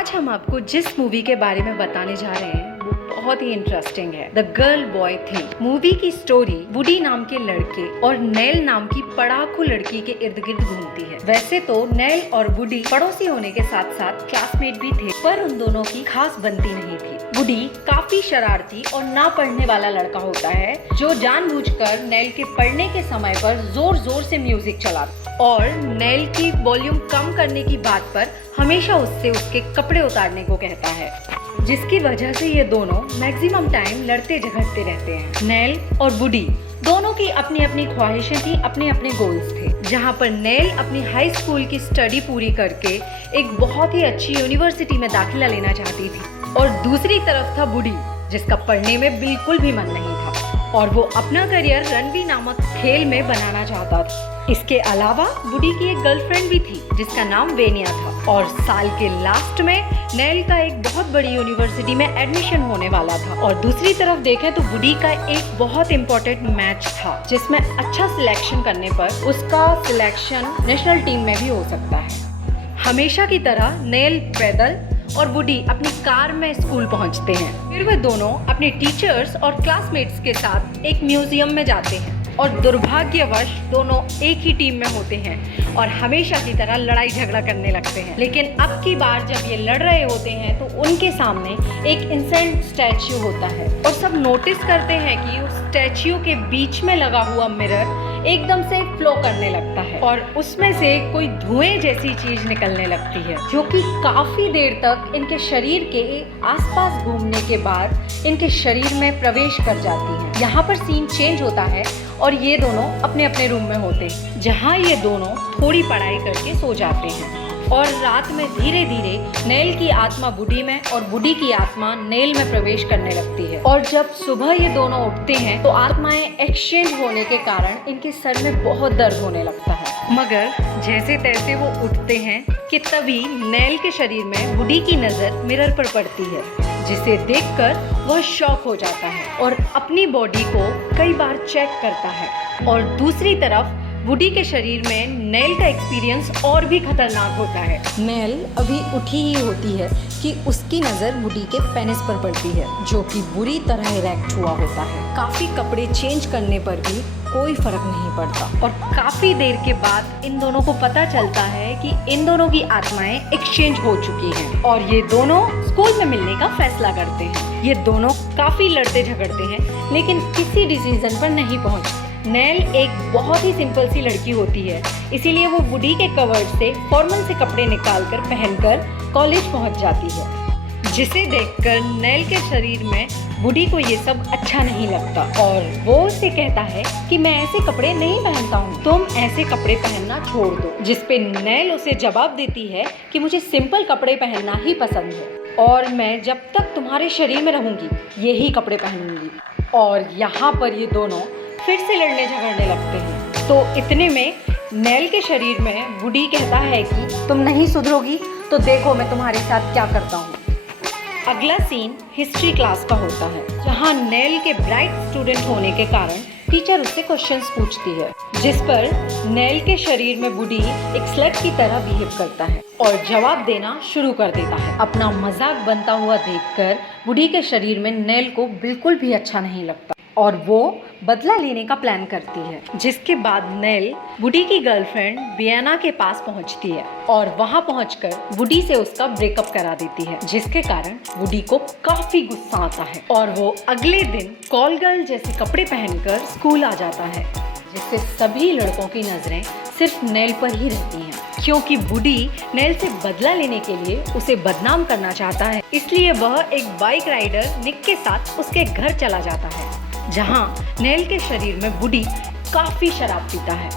आज हम आपको जिस मूवी के बारे में बताने जा रहे हैं वो बहुत ही इंटरेस्टिंग है। The girl boy thing movie की स्टोरी वुडी नाम के लड़के और नेल नाम की पढ़ाकू लड़की के इर्द गिर्द घूमती है। वैसे तो नेल और वुडी पड़ोसी होने के साथ साथ क्लासमेट भी थे, पर उन दोनों की खास बनती नहीं थी। वुडी काफी शरारती और ना पढ़ने वाला लड़का होता है जो जानबूझकर नेल के पढ़ने के समय पर जोर जोर से म्यूजिक चलाता और नेल की वॉल्यूम कम करने की बात पर हमेशा उससे उसके कपड़े उतारने को कहता है, जिसकी वजह से ये दोनों मैक्सिमम टाइम लड़ते झगड़ते रहते हैं। नेल और वुडी दोनों की अपनी अपनी ख्वाहिशें थी, अपने अपने गोल्स थे। जहाँ पर नेल अपनी हाई स्कूल की स्टडी पूरी करके एक बहुत ही अच्छी यूनिवर्सिटी में दाखिला लेना चाहती थी और दूसरी तरफ था वुडी जिसका पढ़ने में बिल्कुल भी मन नहीं था और वो अपना करियर रणवी नामक खेल में बनाना चाहता था। इसके अलावा वुडी की एक गर्लफ्रेंड भी थी जिसका नाम वेनिया था और साल के लास्ट में नेल का एक बहुत बड़ी यूनिवर्सिटी में एडमिशन होने वाला था। और दूसरी तरफ देखें तो वुडी का एक बहुत इम्पोर्टेंट मैच था जिसमें अच्छा सिलेक्शन करने पर उसका सिलेक्शन नेशनल टीम में भी हो सकता है। हमेशा की तरह नेल पैदल और वुडी अपनी कार में स्कूल पहुंचते हैं। फिर वे दोनों अपने टीचर्स और क्लासमेट्स के साथ एक म्यूजियम में जाते हैं और दुर्भाग्यवश दोनों एक ही टीम में होते हैं और हमेशा की तरह लड़ाई झगड़ा करने लगते हैं। लेकिन अब की बार जब ये लड़ रहे होते हैं तो उनके सामने एक इंसेंट स्टैच्यू होता है और सब नोटिस करते हैं कि उस स्टैच्यू के बीच में लगा हुआ मिरर एकदम से फ्लो करने लगता है और उसमें से कोई धुएं जैसी चीज निकलने लगती है जो कि काफी देर तक इनके शरीर के आसपास घूमने के बाद इनके शरीर में प्रवेश कर जाती है। यहाँ पर सीन चेंज होता है और ये दोनों अपने अपने रूम में होते हैं जहाँ ये दोनों थोड़ी पढ़ाई करके सो जाते हैं और रात में धीरे धीरे नेल की आत्मा वुडी में और वुडी की आत्मा नेल में प्रवेश करने लगती है। और जब सुबह ये दोनों उठते हैं तो आत्माएं एक्सचेंज होने के कारण इनके सर में बहुत दर्द होने लगता है। मगर जैसे तैसे वो उठते हैं कि तभी नेल के शरीर में वुडी की नजर मिरर पर पड़ती है जिसे देखकर वह शॉक हो जाता है और अपनी बॉडी को कई बार चेक करता है। और दूसरी तरफ वुडी के शरीर में नेल का एक्सपीरियंस और भी खतरनाक होता है। नेल अभी उठी ही होती है कि उसकी नज़र वुडी के पेनिस पर पड़ती है जो कि बुरी तरह इरेक्ट हुआ होता है। काफ़ी कपड़े चेंज करने पर भी कोई फर्क नहीं पड़ता और काफ़ी देर के बाद इन दोनों को पता चलता है कि इन दोनों की आत्माएं एक्सचेंज हो चुकी हैं और ये दोनों स्कूल में मिलने का फैसला करते हैं। ये दोनों काफ़ी लड़ते झगड़ते हैं लेकिन किसी डिसीजन पर नहीं पहुँचते। नेल एक बहुत ही सिंपल सी लड़की होती है, इसीलिए वो वुडी के कवर्ड से फॉर्मल से कपड़े निकालकर पहनकर कॉलेज पहुंच जाती है, जिसे देखकर नेल के शरीर में वुडी को ये सब अच्छा नहीं लगता और वो उसे कहता है कि मैं ऐसे कपड़े नहीं पहनता हूँ, तुम ऐसे कपड़े पहनना छोड़ दो। जिस पे नेल उसे जवाब देती है कि मुझे सिंपल कपड़े पहनना ही पसंद है और मैं जब तक तुम्हारे शरीर में रहूंगी यही कपड़े पहनूंगी। और यहाँ पर ये दोनों फिर से लड़ने झगड़ने लगते हैं। तो इतने में नेल के शरीर में वुडी कहता है कि तुम नहीं सुधरोगी तो देखो मैं तुम्हारे साथ क्या करता हूँ। अगला सीन हिस्ट्री क्लास का होता है जहाँ नेल के ब्राइट स्टूडेंट होने के कारण टीचर उससे क्वेश्चंस पूछती है जिस पर नेल के शरीर में वुडी एक स्लट की तरह बिहेव करता है और जवाब देना शुरू कर देता है। अपना मजाक बनता हुआ देखकर वुडी के शरीर में नेल को बिल्कुल भी अच्छा नहीं लगता और वो बदला लेने का प्लान करती है, जिसके बाद नेल वुडी की गर्लफ्रेंड वियना के पास पहुंचती है और वहां पहुंचकर वुडी से उसका ब्रेकअप करा देती है, जिसके कारण वुडी को काफी गुस्सा आता है और वो अगले दिन कॉल गर्ल जैसे कपड़े पहनकर स्कूल आ जाता है, जिससे सभी लड़कों की नजरें सिर्फ नेल पर ही रहती हैं क्योंकि वुडी नेल से बदला लेने के लिए उसे बदनाम करना चाहता है। इसलिए वह एक बाइक राइडर निक के साथ उसके घर चला जाता है जहां नेल के शरीर में वुडी काफी शराब पीता है।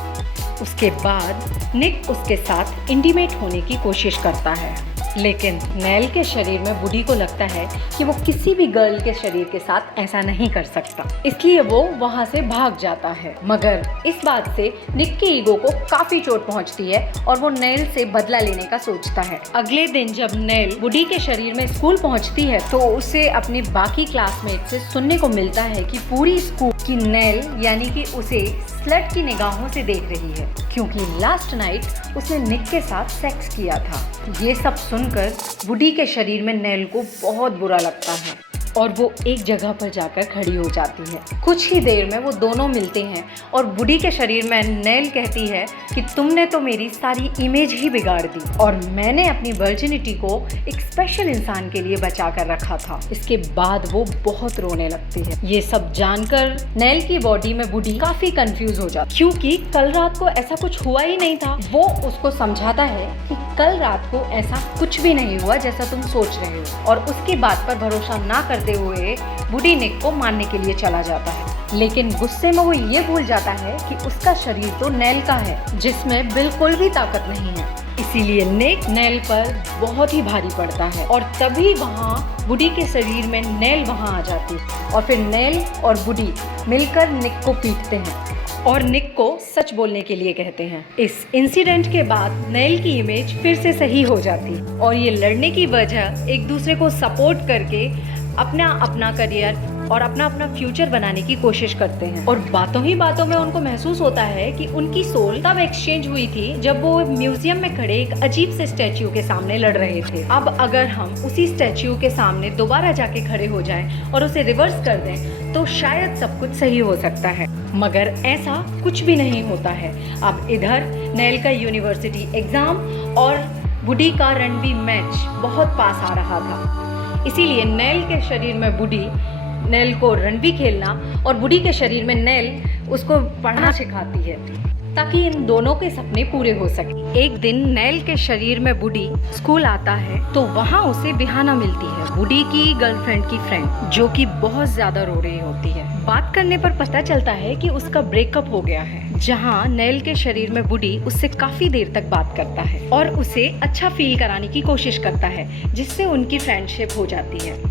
उसके बाद निक उसके साथ इंटीमेट होने की कोशिश करता है लेकिन नेल के शरीर में वुडी को लगता है कि वो किसी भी गर्ल के शरीर के साथ ऐसा नहीं कर सकता, इसलिए वो वहाँ से भाग जाता है। मगर इस बात से निक की ईगो को काफी चोट पहुँचती है और वो नेल से बदला लेने का सोचता है। अगले दिन जब नेल वुडी के शरीर में स्कूल पहुँचती है तो उसे अपने बाकी क्लासमेट से सुनने को मिलता है कि पूरी स्कूल की नेल यानी कि उसे स्लट की निगाहों से देख रही है क्योंकि लास्ट नाइट उसने निक के साथ सेक्स किया था। ये सब सुन जानकर वुडी के शरीर में नेल को बहुत बुरा लगता है और वो एक जगह पर जाकर खड़ी हो जाती है। कुछ ही देर में वो दोनों मिलते हैं और वुडी के शरीर में नेल कहती है कि तुमने तो मेरी सारी इमेज ही बिगाड़ दी और मैंने अपनी वर्जिनिटी को एक स्पेशल इंसान के लिए बचा कर रखा था। इसके बाद वो बहुत रोने लगती है। ये सब जानकर नेल की बॉडी में वुडी काफी कंफ्यूज हो जाती क्योंकि कल रात को ऐसा कुछ हुआ ही नहीं था। वो उसको समझाता है कि कल रात को ऐसा कुछ भी नहीं हुआ जैसा तुम सोच रहे हो और उसकी बात पर भरोसा ना करते हुए वुडी निक को मारने के लिए चला जाता है। लेकिन गुस्से में वो ये भूल जाता है कि उसका शरीर तो नेल का है जिसमें बिल्कुल भी ताकत नहीं है। इसीलिए निक नेल पर बहुत ही भारी पड़ता है और तभी वहाँ वुडी के शरीर में नेल वहाँ आ जाती है और फिर नेल और वुडी मिलकर निक को पीटते हैं और निक को सच बोलने के लिए कहते हैं। इस इंसिडेंट के बाद नेल की इमेज फिर से सही हो जाती और ये लड़ने की वजह एक दूसरे को सपोर्ट करके अपना करियर और अपना फ्यूचर बनाने की कोशिश करते हैं। और बातों ही बातों में उनको महसूस होता है कि उनकी सोल तब एक्सचेंज हुई थी जब वो म्यूजियम में खड़े एक अजीब से स्टैच्यू के सामने लड़ रहे थे। अब अगर हम उसी स्टैच्यू के सामने दोबारा जाके खड़े हो जाएं और उसे रिवर्स कर दें तो शायद सब कुछ सही हो सकता है, मगर ऐसा कुछ भी नहीं होता है। अब इधर नेल का यूनिवर्सिटी एग्जाम और वुडी का रणबी मैच बहुत पास आ रहा था। इसीलिए नेल के शरीर में वुडी नेल को रणबी खेलना और वुडी के शरीर में नेल उसको पढ़ना सिखाती है ताकि इन दोनों के सपने पूरे हो सके। एक दिन नेल के शरीर में वुडी स्कूल आता है तो वहाँ उसे बिहाना मिलती है, वुडी की गर्लफ्रेंड की फ्रेंड, जो कि बहुत ज्यादा रो रही होती है। बात करने पर पता चलता है कि उसका ब्रेकअप हो गया है, जहाँ नेल के शरीर में वुडी उससे काफी देर तक बात करता है और उसे अच्छा फील कराने की कोशिश करता है जिससे उनकी फ्रेंडशिप हो जाती है।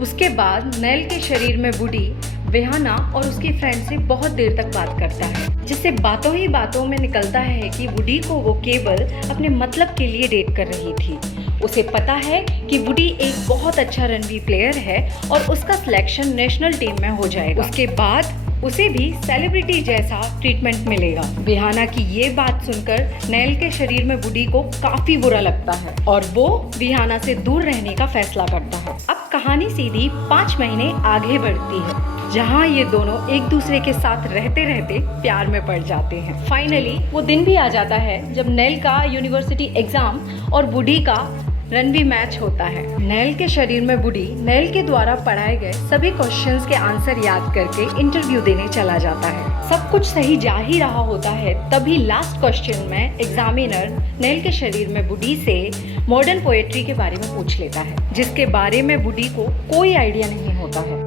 उसके बाद नेल के शरीर में वुडी बेहाना और उसकी फ्रेंड से बहुत देर तक बात करता है, जिससे बातों ही बातों में निकलता है कि वुडी को वो केवल अपने मतलब के लिए डेट कर रही थी। उसे पता है कि वुडी एक बहुत अच्छा रणबी प्लेयर है और उसका सिलेक्शन नेशनल टीम में हो जाएगा। उसके बाद उसे भी सेलिब्रिटी जैसा ट्रीटमेंट मिलेगा। बिहाना की ये बात सुनकर नेल के शरीर में वुडी को काफी बुरा लगता है और वो बिहाना से दूर रहने का फैसला करता है। अब कहानी सीधी 5 महीने आगे बढ़ती है, जहाँ ये दोनों एक दूसरे के साथ रहते रहते प्यार में पड़ जाते हैं। फाइनली वो दिन भी आ जाता है जब नेल का यूनिवर्सिटी एग्जाम और वुडी का रणबी मैच होता है। नेल के शरीर में वुडी नेल के द्वारा पढ़ाए गए सभी क्वेश्चंस के आंसर याद करके इंटरव्यू देने चला जाता है। सब कुछ सही जा ही रहा होता है, तभी लास्ट क्वेश्चन में एग्जामिनर नेल के शरीर में वुडी से मॉडर्न पोएट्री के बारे में पूछ लेता है, जिसके बारे में वुडी को कोई आइडिया नहीं होता है।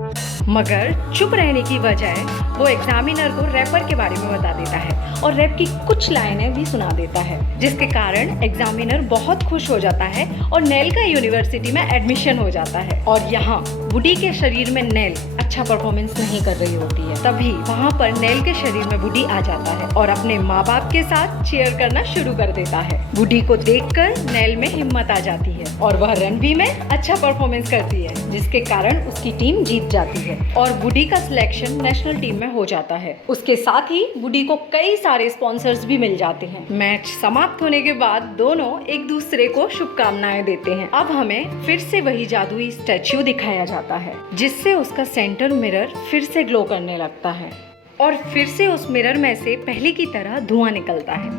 मगर चुप रहने की बजाय वो एग्जामिनर को रैपर के बारे में बता देता है और रैप की कुछ लाइनें भी सुना देता है, जिसके कारण एग्जामिनर बहुत खुश हो जाता है और नेल का यूनिवर्सिटी में एडमिशन हो जाता है। और यहाँ वुडी के शरीर में नेल अच्छा परफॉर्मेंस नहीं कर रही होती है, तभी वहाँ पर नेल के शरीर में वुडी आ जाता है और अपने माँ बाप के साथ चीयर करना शुरू कर देता है। वुडी को देखकर नेल में हिम्मत आ जाती है और वह रणबी में अच्छा परफॉर्मेंस करती है, जिसके कारण उसकी टीम जीत जाती है और वुडी का सिलेक्शन नेशनल टीम में हो जाता है। उसके साथ ही वुडी को कई सारे स्पॉन्सर्स भी मिल जाते हैं। मैच समाप्त होने के बाद दोनों एक दूसरे को शुभकामनाएं देते हैं। अब हमें फिर से वही जादुई स्टैच्यू दिखाया जाता है, जिससे उसका सेंटर मिरर फिर से ग्लो करने लगता है और फिर से उस मिरर में से पहले की तरह धुआं निकलता है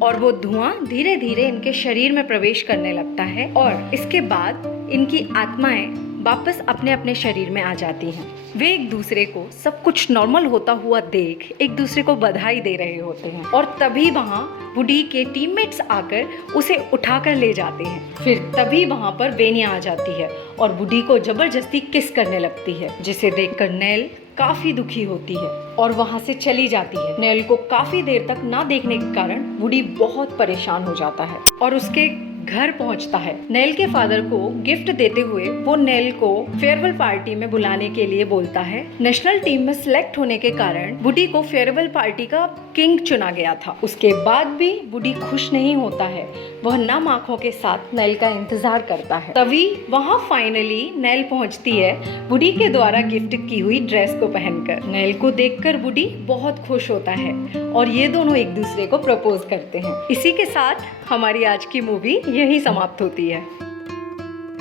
और वो धुआं धीरे धीरे इनके शरीर में प्रवेश करने लगता है और इसके बाद इनकी आत्माएं वापस अपने अपने शरीर में आ जाती हैं। वे एक दूसरे को सब कुछ नॉर्मल होता हुआ देख एक दूसरे को बधाई दे रहे होते हैं और तभी वहाँ वुडी के टीममेट्स आकर उसे उठाकर ले जाते हैं। फिर तभी वहाँ पर वेनिया आ जाती है और वुडी को जबरदस्ती किस करने लगती है, जिसे देखकर नेल काफी दुखी होती है और वहाँ से चली जाती है। नेल को काफी देर तक ना देखने के कारण वुडी बहुत परेशान हो जाता है और उसके घर पहुंचता है। नेल के फादर को गिफ्ट देते हुए वो नेल को फेयरवेल पार्टी में बुलाने के लिए बोलता है। नेशनल टीम में सिलेक्ट होने के कारण वुडी को फेयरवेल पार्टी का किंग चुना गया था। उसके बाद भी वुडी खुश नहीं होता है, वह नम आंखों के साथ नेल का इंतजार करता है। तभी वहाँ फाइनली नेल पहुँचती है वुडी के द्वारा गिफ्ट की हुई ड्रेस को पहनकर। नेल को देखकर वुडी बहुत खुश होता है और ये दोनों एक दूसरे को प्रपोज करते हैं। इसी के साथ हमारी आज की मूवी यही समाप्त होती है।